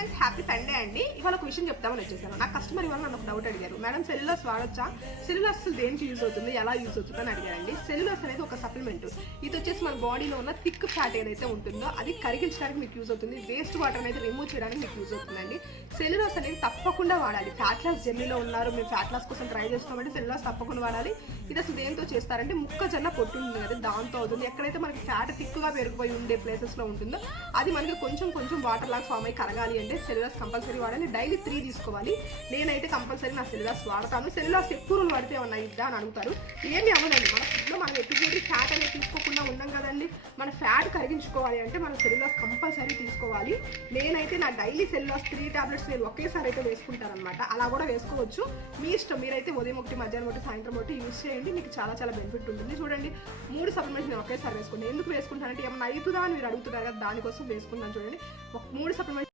Friends, happy Sunday అండి. ఇవాళ ఒక విషయం చెప్తామని వచ్చేసాను. నా కస్టమర్ ఇవాళ నన్ను ఒక డౌట్ అడిగారు, మేడం సెల్యులాస్ వాడొచ్చా, సెల్యులాస్ అసలు దేనికి యూజ్ అవుతుంది, ఎలా యూజ్ అవుతుంది అని అడిగారండి. సెల్యులాస్ అనేది ఒక సప్లిమెంట్. ఇది వచ్చేసి మన బాడీలో ఉన్న థిక్ ఫ్యాట్ ఏదైతే ఉంటుందో అది కరిగించడానికి మీకు యూజ్ అవుతుంది. వేస్ట్ వాటర్ అనేది రిమూవ్ చేయడానికి మీకు యూజ్ అవుతుందండి. సెల్యులాస్ అనేది తప్పకుండా వాడాలి. ఫ్యాట్ లాస్ జర్నీలో ఉన్నారు, మీరు ఫ్యాట్ లాస్ కోసం ట్రై చేస్తున్నామంటే సెల్యులాస్ తప్పకుండా వాడాలి. ఇది అసలు దేంతో చేస్తారంటే మొక్కజొన్న పొట్టు ఉంటుంది కదా, దాంతో అవుతుంది. ఎక్కడైతే మనకి ఫ్యాట్ థిక్గా పెరిగిపోయి ఉండే ప్లేసెస్లో ఉంటుందో అది మనకి కొంచెం వాటర్ లాగా ఫామ్ అయ్యి కరగాలి అంటే సెల్యులాస్ కంపల్సరీ వాడాలి. డైలీ 3 తీసుకోవాలి. నేనైతే కంపల్సరీ నా సెల్యులాస్ వాడతాను. సెల్యులాస్ ఎక్కువ రోజులు వాడితే ఏమన్నా ఇద్దా అని అడుగుతారు. ఏమి అవ్వదండి. మన ఫుడ్లో మనం ఎటువంటి ఫ్యాట్ అనేది తీసుకోకుండా ఉన్నాం కదండి. మన ఫ్యాట్ కరిగించుకోవాలి అంటే మనం సెల్యులాస్ కంపల్సరీ తీసుకోవాలి. నేనైతే నా డైలీ సెల్యులాస్ 3 టాబ్లెట్స్ నేను ఒకేసారి అయితే వేసుకుంటానమాట. అలా కూడా వేసుకోవచ్చు, మీ ఇష్టం. మీరైతే ఉదయం ఒకటి, మధ్యాహ్నం ఒకటి, సాయంత్రం ఒకటి యూజ్ చేయండి. మీకు చాలా బెనిఫిట్ ఉంటుంది. చూడండి, 3 సప్లిమెంట్స్ నేను ఒకేసారి వేసుకుంటాను. ఎందుకు వేసుకుంటానంటే ఏమన్నా అవుతుందా అని మీరు అడుగుతున్నారు కదా, దానికోసం వేసుకుంటాను. చూడండి, 3 సప్లిమెంట్స్